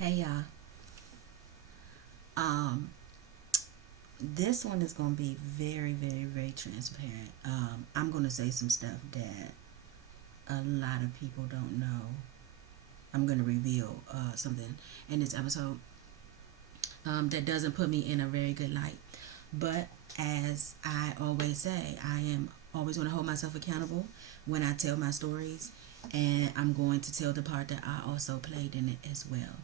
Hey y'all. Um, this one is gonna be very, very, very transparent. I'm gonna say some stuff that a lot of people don't know. I'm gonna reveal something in this episode that doesn't put me in a very good light. But as I always say, I am always going to hold myself accountable when I tell my stories, and I'm going to tell the part that I also played in it as well.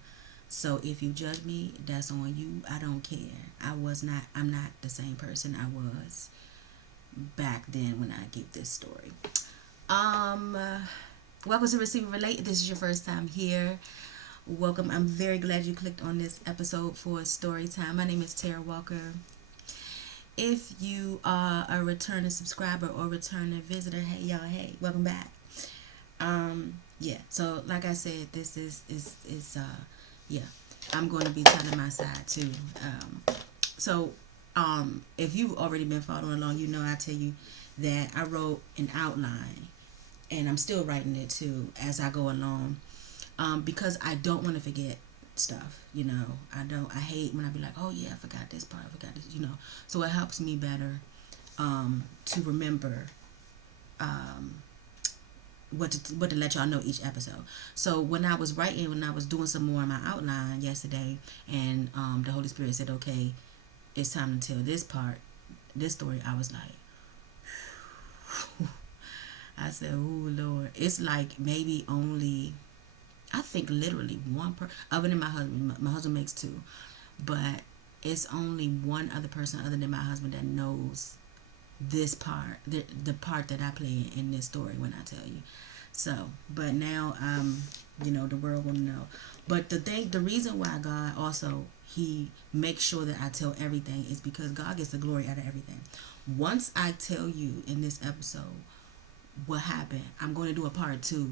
So if you judge me, that's on you. I don't care. I'm not the same person I was back then when I give this story. Um, uh, Welcome to Receive and Relate. If this is your first time here, welcome. I'm very glad you clicked on this episode for story time. My name is Tara Walker. If you are a returning subscriber or returning visitor, hey y'all, hey, welcome back. Yeah. So like I said, this is yeah. I'm going to be telling my side too. So if you've already been following along, you know I tell you that I wrote an outline, and I'm still writing it too as I go along, because I don't want to forget stuff. I hate when I be like, oh yeah, I forgot this part, I forgot this. So it helps me better to remember um, what to let y'all know each episode. So when I was writing, when I was doing some more in my outline yesterday, and the Holy Spirit said, okay, it's time to tell this story, I was like, I said, oh Lord, it's like maybe only, I think literally other than my husband. My husband makes two, but it's only one other person other than my husband that knows this part, the part that I play in this story when I tell you. So, but now, the world will know. But the reason why God also He makes sure that I tell everything is because God gets the glory out of everything. Once I tell you in this episode what happened, I'm going to do a part two,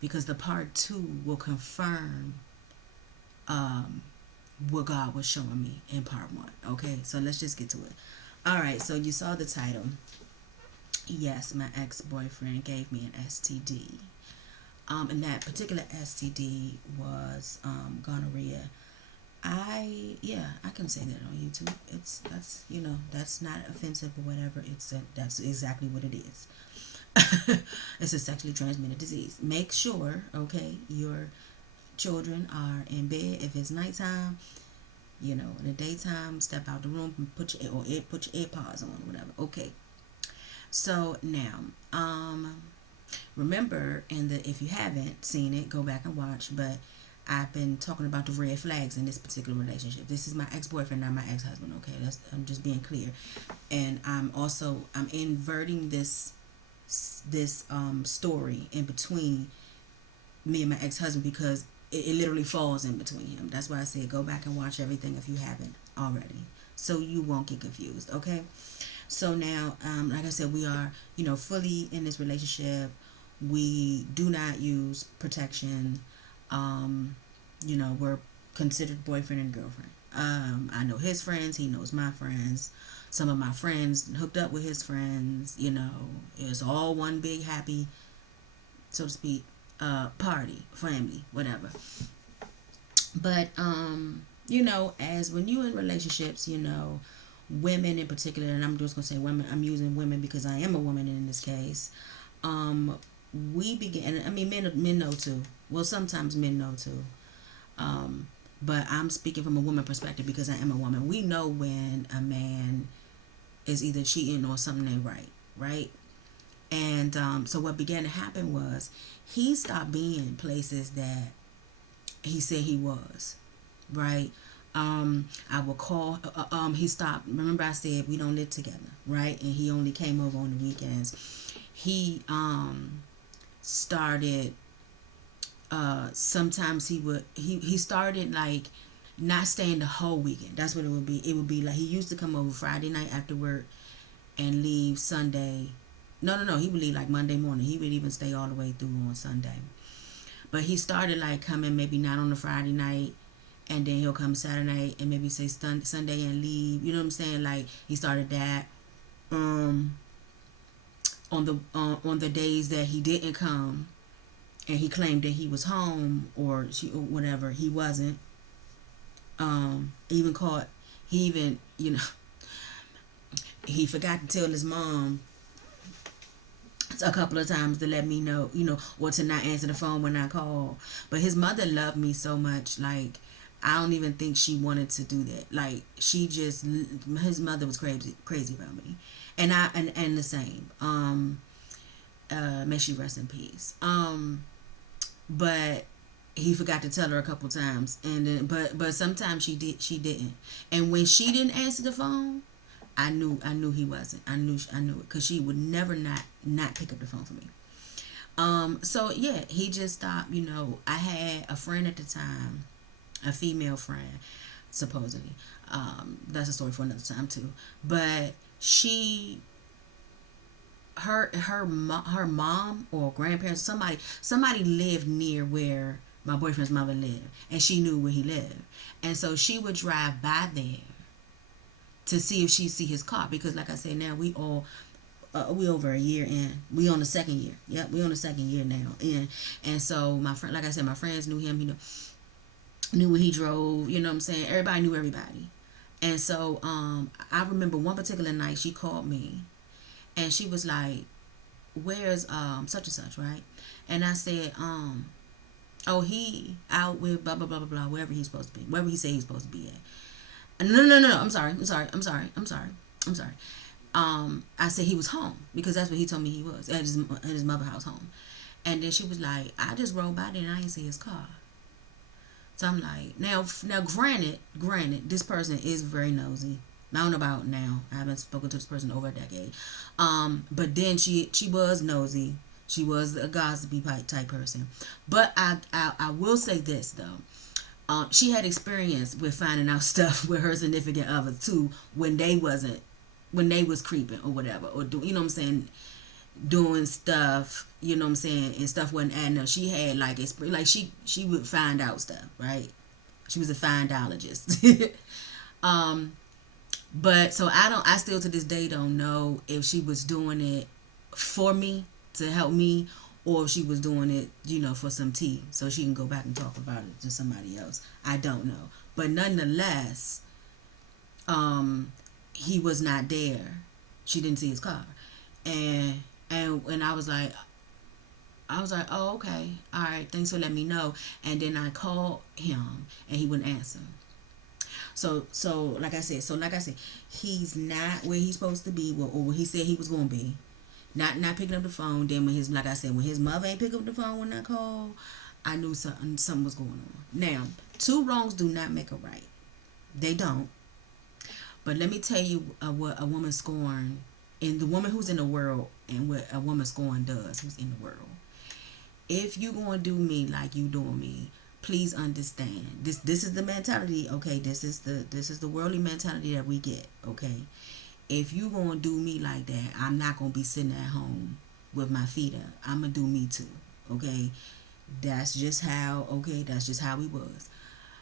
because the part two will confirm um, what God was showing me in part one. Okay, so let's just get to it. All right, so you saw the title. Yes, my ex-boyfriend gave me an STD. And that particular STD was gonorrhea. I can say that on YouTube. That's not offensive or whatever. That's exactly what it is. It's a sexually transmitted disease. Make sure, okay, your children are in bed. If it's nighttime, in the daytime, step out the room and put your AirPods on, whatever. Okay. So now, remember, if you haven't seen it, go back and watch. But I've been talking about the red flags in this particular relationship. This is my ex-boyfriend, not my ex-husband. Okay, I'm just being clear, and I'm inverting this story in between me and my ex-husband, because it literally falls in between him. That's why I said go back and watch everything if you haven't already, so you won't get confused. Okay. So now, like I said, we are, fully in this relationship. We do not use protection. We're considered boyfriend and girlfriend. I know his friends. He knows my friends. Some of my friends hooked up with his friends. It's all one big happy, so to speak, party, family, whatever. But as when you in relationships, women in particular, and I'm just gonna say women. I'm using women because I am a woman in this case. We begin. I mean, men know too. Well, sometimes men know too. Um, but I'm speaking from a woman perspective because I am a woman. We know when a man is either cheating or something ain't right, right? And so what began to happen was he stopped being places that he said he was, right? I will call. He stopped. Remember, I said we don't live together, right? And he only came over on the weekends. He started. Sometimes he started like not staying the whole weekend. That's what it would be. It would be like he used to come over Friday night after work and leave Sunday. No. He would leave like Monday morning. He would even stay all the way through on Sunday. But he started like coming maybe not on a Friday night, and then he'll come Saturday and maybe say Sunday and leave. You know what I'm saying? Like he started that. On the days that he didn't come, and he claimed that he was home or she or whatever. He wasn't. Even caught. He even he forgot to tell his mom a couple of times to let me know, or to not answer the phone when I called. But his mother loved me so much, like I don't even think she wanted to do that. Like she just, his mother was crazy about me, and the same. May she rest in peace. But he forgot to tell her a couple times, and then but sometimes she didn't, and when she didn't answer the phone, I knew he wasn't. I knew it because she would never not pick up the phone for me. So yeah, he just stopped. I had a friend at the time, a female friend, supposedly. That's a story for another time too. But she, her mom or grandparents, somebody lived near where my boyfriend's mother lived, and she knew where he lived, and so she would drive by there to see if she see his car, because like I said, now we over a year in. We on the second year. Yep, we on the second year now. And so my friend, like I said, my friends knew him. Knew when he drove. You know what I'm saying? Everybody knew everybody. And so I remember one particular night she called me, and she was like, "Where's such and such, right?" And I said, "Oh, he out with blah blah blah blah blah, wherever he's supposed to be, wherever he said he's supposed to be at." No. I'm sorry. I said he was home because that's what he told me he was at his mother house home. And then she was like, "I just rode by there and I didn't see his car." So I'm like, now, granted, this person is very nosy. I don't know about now. I haven't spoken to this person over a decade. But then she was nosy. She was a gossipy type person. But I will say this though. She had experience with finding out stuff with her significant other too when they was creeping or whatever, or do, what I'm saying, doing stuff, what I'm saying, and stuff wasn't adding up. She had like she would find out stuff, right? She was a findologist. But so I still to this day don't know if she was doing it for me to help me, or if she was doing it, for some tea, so she can go back and talk about it to somebody else. I don't know. But nonetheless, he was not there. She didn't see his car. And I was like, oh, okay. All right. Thanks for letting me know. And then I called him and he wouldn't answer. So like I said, he's not where he's supposed to be, or where he said he was going to be. Not picking up the phone. Then when his mother ain't pick up the phone when I called, I knew something was going on. Now, two wrongs do not make a right. They don't. But let me tell you what a woman scorn, and the woman who's in the world, and what a woman scorn does who's in the world. If you gonna do me like you doing me, please understand. This is the mentality. Okay, this is the worldly mentality that we get. Okay. If you gonna do me like that, I'm not gonna be sitting at home with my feet up. I'm gonna do me too. Okay, that's just how we was.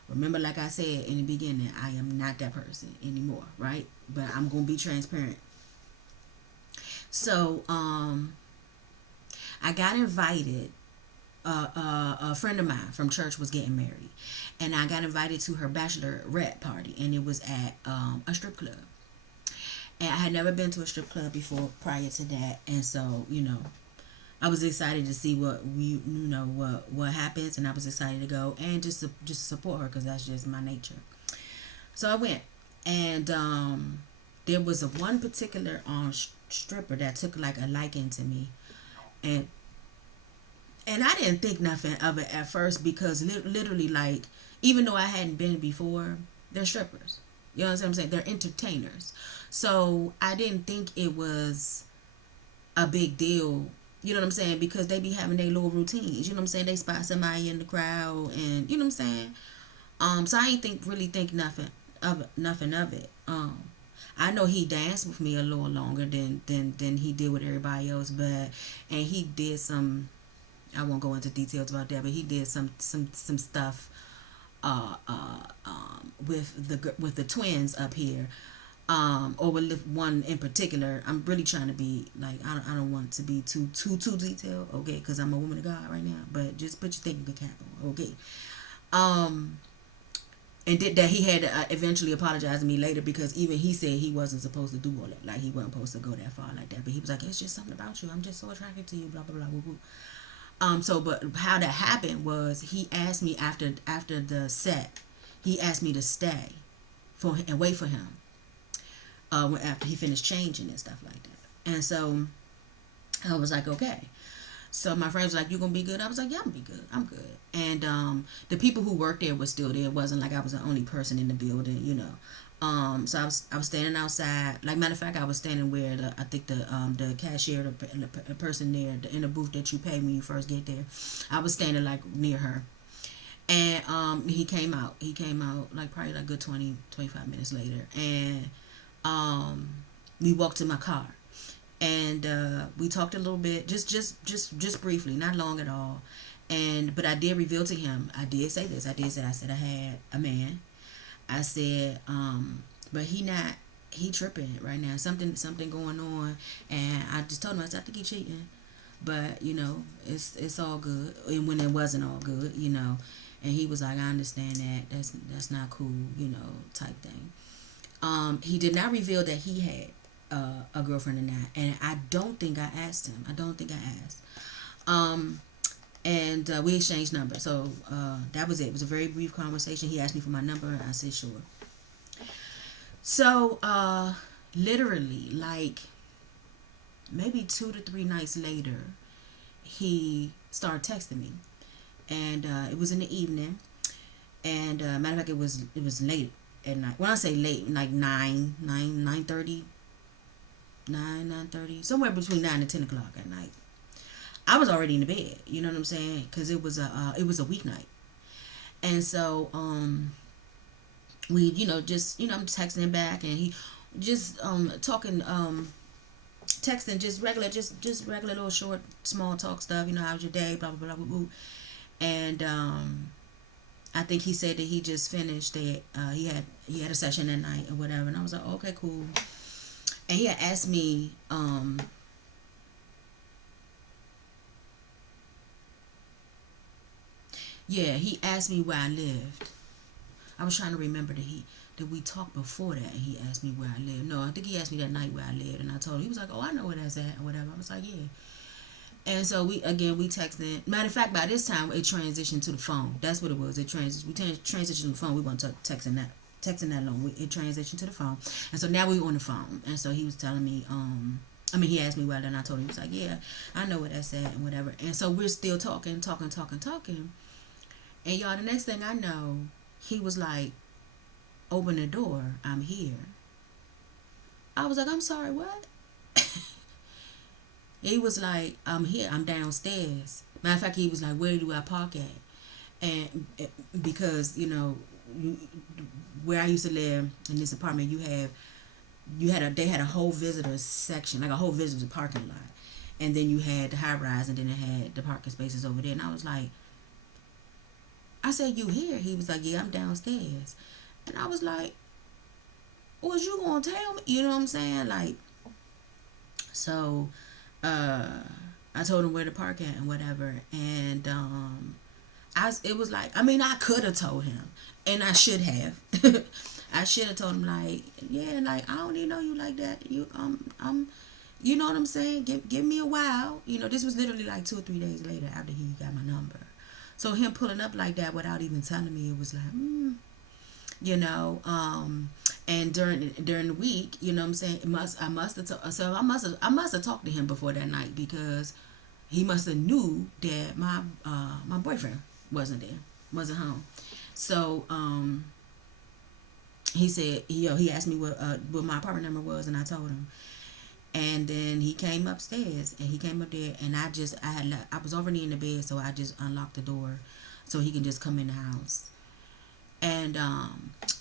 Remember, like I said in the beginning, I am not that person anymore, right? But I'm gonna be transparent. So I got invited. A friend of mine from church was getting married, and I got invited to her bachelorette party, and it was at a strip club. And I had never been to a strip club before prior to that, and so I was excited to see what happens, and I was excited to go and just support her because that's just my nature. So I went, and there was one particular stripper that took like a liking to me, and I didn't think nothing of it at first because literally, like, even though I hadn't been before, they're strippers. You know what I'm saying? They're entertainers. So I didn't think it was a big deal. You know what I'm saying? Because they be having their little routines. You know what I'm saying? They spot somebody in the crowd, and you know what I'm saying. So I ain't really think nothing of it. I know he danced with me a little longer than he did with everybody else, and he did some. I won't go into details about that, but he did some stuff with the twins up here. or with one in particular. I'm really trying to be like, I don't want to be too detailed, okay, because I'm a woman of God right now, but just put your thinking cap on, okay. um and did that, he had to eventually apologize to me later, because even he said he wasn't supposed to do all that, like he wasn't supposed to go that far like that, but he was like, it's just something about you, I'm just so attracted to you, blah blah blah, woo, woo. So but how that happened was, he asked me after the set, he asked me to stay for and wait for him, after he finished changing and stuff like that. And so I was like, okay. So my friend was like, you gonna be good? I was like, yeah, I'm gonna be good. I'm good. And the people who worked there were still there. It wasn't like I was the only person in the building, you know. So I was standing outside. Like, matter of fact, I was standing where I think the cashier, the person there, in the booth that you pay when you first get there. I was standing like near her. And he came out. He came out like probably like good 20-25 minutes later. And we walked to my car. And we talked a little bit, just briefly, not long at all. But I did reveal to him, I did say this. I said I had a man. I said, but he tripping right now. Something going on. And I just told him, I said, I think he cheating. But, you know, it's all good. And when it wasn't all good, you know. And he was like, I understand that. That's not cool, you know, type thing. He did not reveal that he had a girlfriend or not, and I don't think I asked him. And we exchanged numbers. So that was it. It was a very brief conversation. He asked me for my number, and I said sure. So literally, like maybe 2 to 3 nights later, he started texting me, and it was in the evening. And matter of fact, it was late at night. When I say late, like 9:30. 9:30, somewhere between 9 and 10 o'clock at night. I was already in the bed, you know what I'm saying, because it was a weeknight. And so we, you know, just, you know, I'm texting him back, and he just talking, texting, just regular little short small talk stuff, you know, how's your day, blah blah blah blah blah. And I think he said that he just finished that, he had a session that night or whatever, and I was like, okay, cool. And he had asked me, he asked me where I lived. I was trying to remember that we talked before that, and he asked me where I lived. No, I think he asked me that night where I lived, and I told him. He was like, oh, I know where that's at, or whatever. I was like, yeah. And so we texted. Matter of fact, by this time, it transitioned to the phone. That's what it was. We transitioned to the phone. We weren't texting that long. It transitioned to the phone. And so now we were on the phone. And so he was telling me, he asked me where, and I told him. He was like, yeah, I know where that's at, and whatever. And so we're still talking. And y'all, the next thing I know, he was like, open the door, I'm here. I was like, I'm sorry, what? He was like, I'm here, I'm downstairs. Matter of fact, he was like, where do I park at? And because, you know, where I used to live in this apartment, they had a whole visitor section, like a whole visitor parking lot. And then you had the high rise, and then it had the parking spaces over there. And I was like, I said, you here? He was like, yeah, I'm downstairs. And I was like, was you gonna tell me? You know what I'm saying? Like, so I told him where to park at and whatever. And it was like, I could have told him, and I should have. I should have told him, like, yeah, like, I don't even know you like that. You you know what I'm saying? Give me a while. You know, this was literally like 2 or 3 days later after he got my number. So him pulling up like that without even telling me, it was like, you know. And during the week, you know what I'm saying, I must have talked to him before that night, because he must have knew that my boyfriend wasn't home. So he said, he asked me what my apartment number was, and I told him. And then he came upstairs, and he came up there, and I was already in the bed, so I just unlocked the door so he can just come in the house. And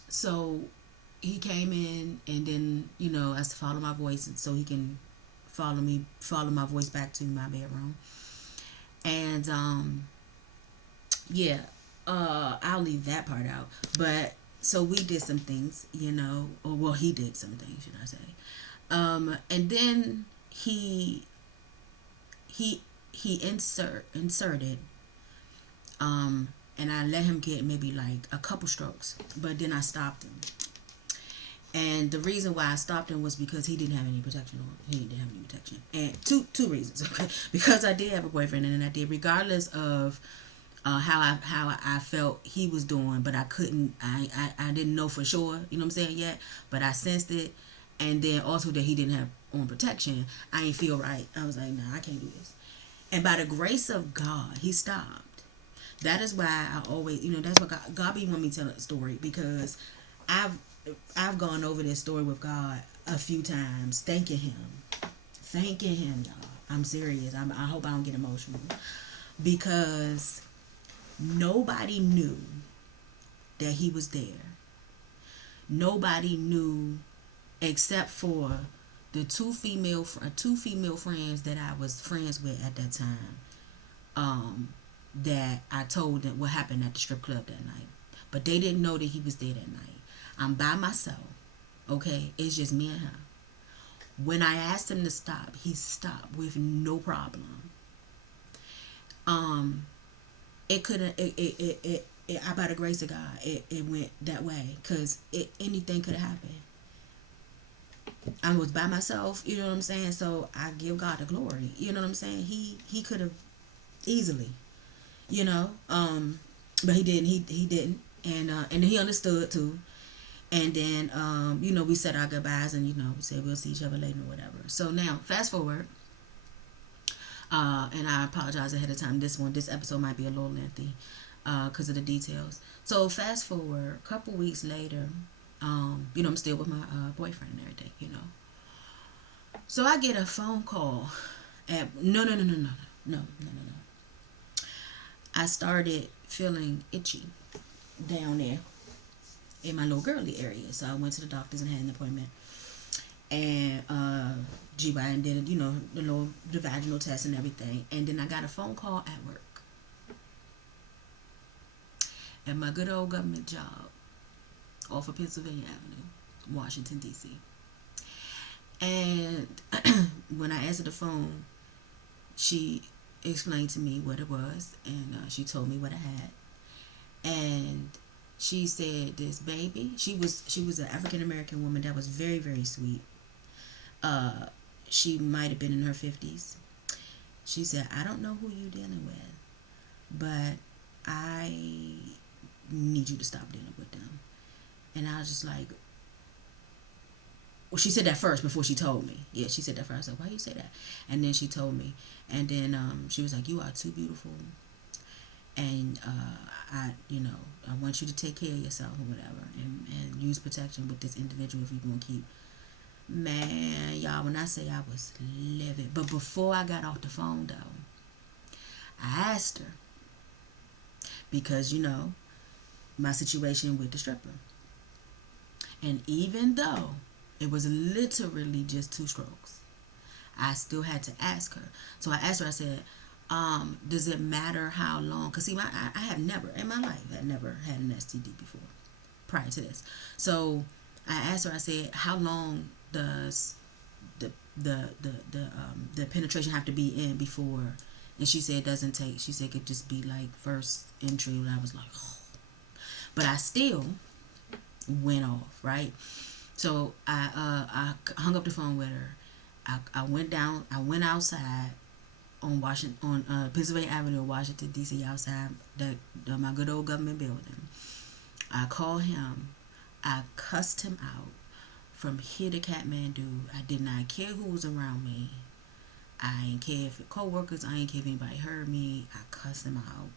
so he came in, and then, you know, I had to follow my voice so he can follow my voice back to my bedroom. And I'll leave that part out. But So we did some things, you know, or well, he did some things, should I say? And then he inserted, um, and I let him get maybe like a couple strokes, but then I stopped him. And the reason why I stopped him was because he didn't have any protection on. He didn't have any protection, and two reasons. Okay, because I did have a boyfriend, and then I did, regardless of how I felt he was doing, but I couldn't. I didn't know for sure. You know what I'm saying? Yet, but I sensed it, and then also that he didn't have on protection. I ain't feel right. I was like, nah, I can't do this. And by the grace of God, he stopped. That is why I always, you know, that's what God be wanting me to tell a story, because I've I've gone over this story with God a few times, thanking Him, y'all. I'm serious. I hope I don't get emotional, because nobody knew that he was there. Nobody knew except for the two female friends that I was friends with at that time. That I told them what happened at the strip club that night, but they didn't know that he was there that night. I'm by myself. Okay, it's just me and him. When I asked him to stop, he stopped with no problem. Um, it couldn't. By the grace of God, it went that way, because anything could have happened. I was by myself. You know what I'm saying? So I give God the glory. You know what I'm saying? He could have easily. You know, but he didn't. He didn't, and he understood too. And then, you know, we said our goodbyes, and, you know, we said we'll see each other later or whatever. So now, fast forward, and I apologize ahead of time. This episode might be a little lengthy because of the details. So fast forward, a couple weeks later, you know, I'm still with my boyfriend and everything, you know. So I get a phone call no. I started feeling itchy down there in my little girly area. So I went to the doctors and had an appointment. And GBI did, you know, the vaginal test and everything. And then I got a phone call at work. At my good old government job off of Pennsylvania Avenue, Washington, D.C. And when I answered the phone, she explained to me what it was, and she told me what I had. And she said, this baby, she was an African American woman that was very, very sweet. She might have been in her 50s. She said, I don't know who you're dealing with, but I need you to stop dealing with them. And I was just like, well, she said that first before she told me. Yeah, she said that first. I was like, why you say that? And then she told me. And then she was like, you are too beautiful. And I want you to take care of yourself or whatever, and use protection with this individual if you're going to keep. Man, y'all, when I say I was livid. But before I got off the phone, though, I asked her, because, you know, my situation with the stripper. And even though it was literally just 2 strokes, I still had to ask her. So I asked her, I said, does it matter how long? Because, see, I have never, in my life, I never had an STD before, prior to this. So I asked her, I said, how long does the penetration have to be in before? And she said it doesn't take. She said it could just be like first entry. And I was like, oh. But I still went off, right? So I hung up the phone with her. I went outside on Pennsylvania Avenue, Washington D.C. outside my good old government building. I called him. I cussed him out from here to Kathmandu. I did not care who was around me. I ain't care if it co-workers. I ain't care if anybody heard me. I cussed him out.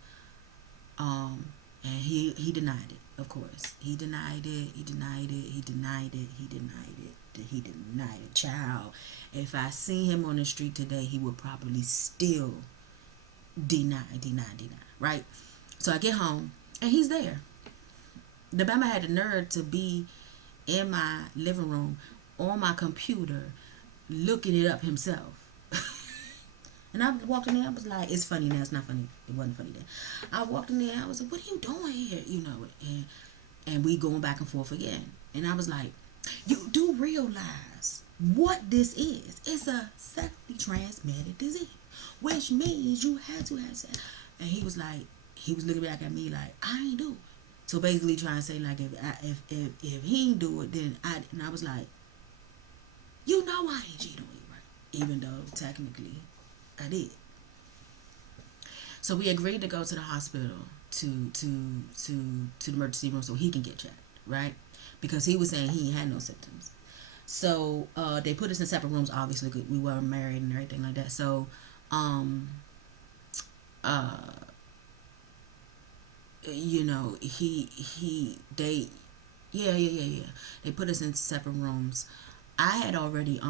And he denied it, of course. He denied it. He denied it. He denied it. He denied it. He denied it. Child, if I seen him on the street today, he would probably still deny, right? So I get home, and he's there. The Bama had the nerve to be in my living room on my computer looking it up himself. And I walked in there, I was like, it's funny now, it's not funny. It wasn't funny then. I walked in there, I was like, what are you doing here? You know, and we going back and forth again. And I was like, you do realize what this is. It's a sexually transmitted disease, which means you had to have sex. And he was like, he was looking back at me like, I ain't do it. So basically trying to say like, if he ain't do it, then and I was like, you know I ain't cheating on you, right? Even though technically I did. So we agreed to go to the hospital to the emergency room so he can get checked, right? Because he was saying he had no symptoms. So they put us in separate rooms, obviously, because we weren't married and everything like that. So, you know, yeah. They put us in separate rooms. I had already,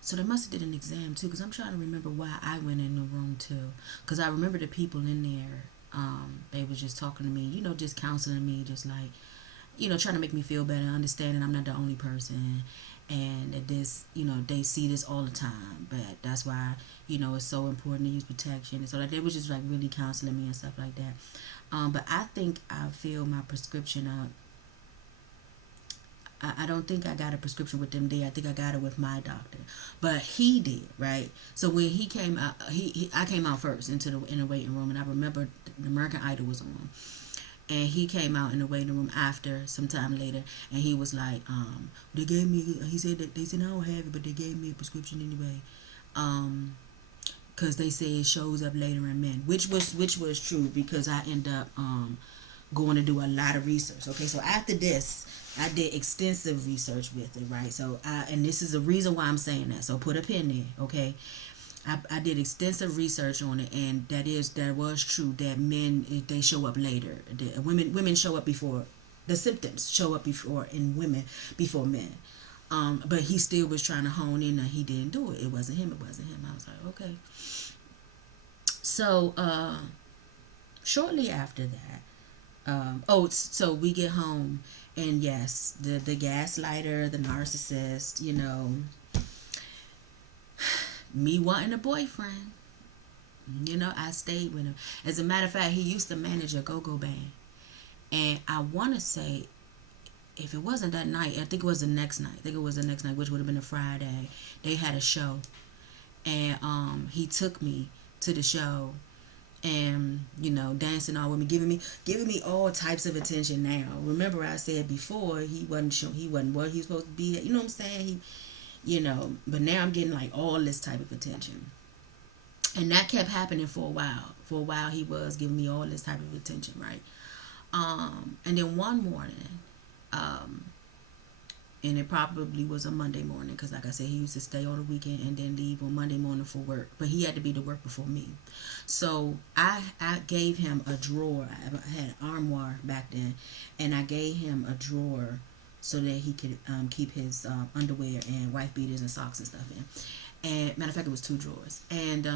so they must have did an exam too, because I'm trying to remember why I went in the room too. Because I remember the people in there, they was just talking to me, you know, just counseling me, just like, you know, trying to make me feel better, understanding I'm not the only person, and that this, you know, they see this all the time, but that's why, you know, it's so important to use protection. And so like they was just like really counseling me and stuff like that. But I think I filled my prescription up. I don't think I got a prescription with them there. I think I got it with my doctor, but he did, right? So when he came out, I came out first into the in the waiting room, and I remember the American Idol was on, and he came out in the waiting room after some time later, and he was like, they gave me. He said that they said I don't have it, but they gave me a prescription anyway, because they say it shows up later in men, which was true because I end up going to do a lot of research. Okay, so after this, I did extensive research with it, right? So and this is the reason why I'm saying that. So put a pin there, okay? I did extensive research on it, and that was true that men they show up later. Women show up before the symptoms show up before in women before men. But he still was trying to hone in that he didn't do it. It wasn't him. I was like, okay. So shortly after that. So we get home, and yes, the gaslighter, the narcissist, you know, me wanting a boyfriend, you know, I stayed with him. As a matter of fact, he used to manage a go-go band, and I want to say, if it wasn't that night, I think it was the next night. Which would have been a Friday. They had a show, and he took me to the show. And you know, dancing all with me, giving me all types of attention. Now remember I said before he wasn't what he was supposed to be, you know what I'm saying, you know, but now I'm getting like all this type of attention, and that kept happening for a while. He was giving me all this type of attention, right? And then one morning, and it probably was a Monday morning, because like I said, he used to stay on the weekend and then leave on Monday morning for work, but he had to be to work before me. So I gave him a drawer. I had an armoire back then, and I gave him a drawer so that he could keep his underwear and wife beaters and socks and stuff in. And matter of fact, it was 2 drawers, and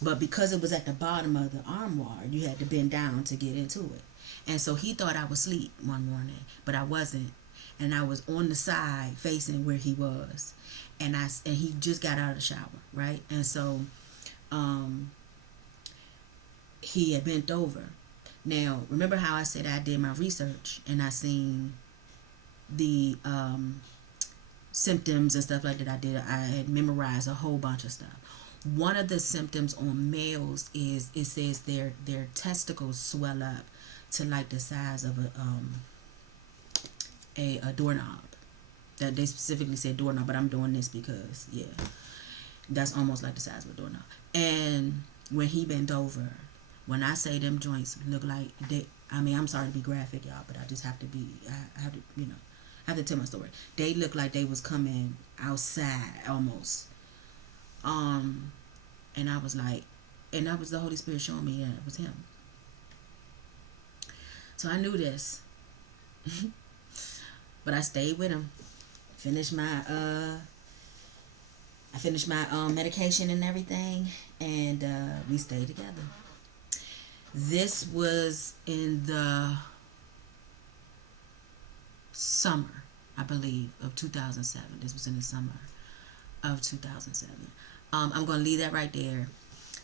but because it was at the bottom of the armoire, you had to bend down to get into it. And so he thought I was asleep one morning, but I wasn't. And I was on the side facing where he was, and he just got out of the shower, right? And so he had bent over. Now remember how I said I did my research and I seen the symptoms and stuff like that. I had memorized a whole bunch of stuff. One of the symptoms on males is it says their testicles swell up to like the size of a doorknob. That they specifically said doorknob, but I'm doing this because yeah, that's almost like the size of a doorknob. And when he bent over, when I say them joints look like they, I mean, I'm sorry to be graphic, y'all, but I just have to be, I have to, you know, I have to tell my story. They look like they was coming outside almost. And I was like, and that was the Holy Spirit showing me that it was him. So I knew this. But I stayed with him. Finished my medication and everything, and we stayed together. This was in the summer, I believe, of 2007. This was in the summer of 2007. I'm going to leave that right there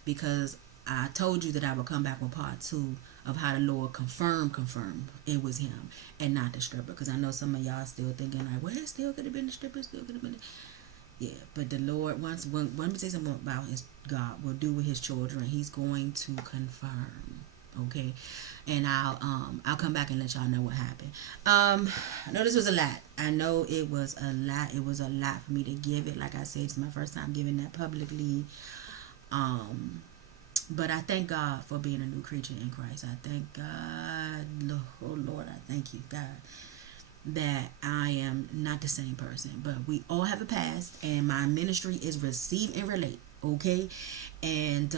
because I told you that I would come back with part two of how the Lord confirmed it was him and not the stripper. Because I know some of y'all still thinking like, well, it still could have been the stripper, still could have been. Yeah, but the Lord, when we say something about his God will do with his children, he's going to confirm. Okay, and I'll come back and let y'all know what happened. I know this was a lot. I know it was a lot. It was a lot for me to give it. Like I said, it's my first time giving that publicly. Um, but I thank God for being a new creature in Christ. I thank God, oh Lord, I thank you, God, that I am not the same person. But we all have a past, and my ministry is receive and relate. Okay, and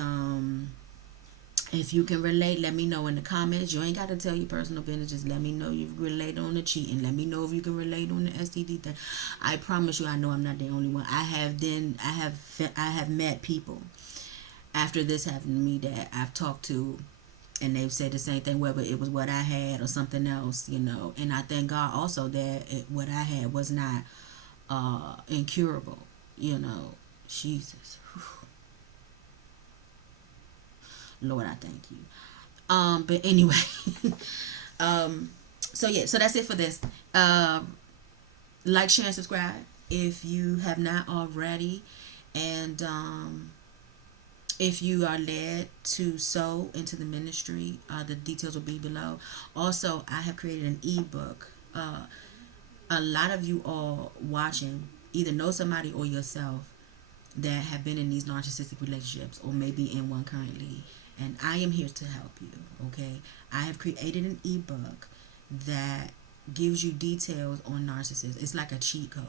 if you can relate, let me know in the comments. You ain't got to tell your personal business. Just let me know you relate on the cheating. Let me know if you can relate on the STD thing. I promise you, I know I'm not the only one. I have met people after this happened to me that I've talked to, and they've said the same thing, whether it was what I had or something else, you know. And I thank God also that what I had was not incurable, you know. Jesus, Lord, I thank you. But anyway, um, so yeah, so that's it for this. Like, share, and subscribe if you have not already, and if you are led to sow into the ministry, the details will be below. Also, I have created an ebook. A lot of you all watching either know somebody or yourself that have been in these narcissistic relationships or maybe in one currently, and I am here to help you. Okay, I have created an ebook that gives you details on narcissists. It's like a cheat code.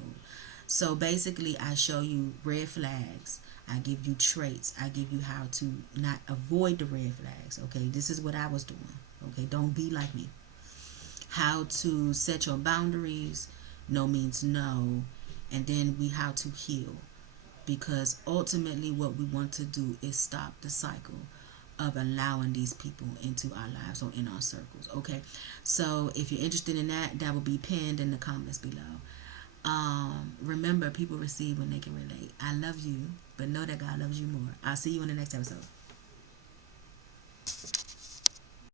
So basically, I show you red flags, I give you traits, I give you how to not avoid the red flags. Okay, this is what I was doing. Okay, don't be like me. How to set your boundaries, no means no, and then how to heal, because ultimately what we want to do is stop the cycle of allowing these people into our lives or in our circles. Okay, so if you're interested in that, that will be pinned in the comments below. Remember, people receive when they can relate. I love you, but know that God loves you more. I'll see you in the next episode.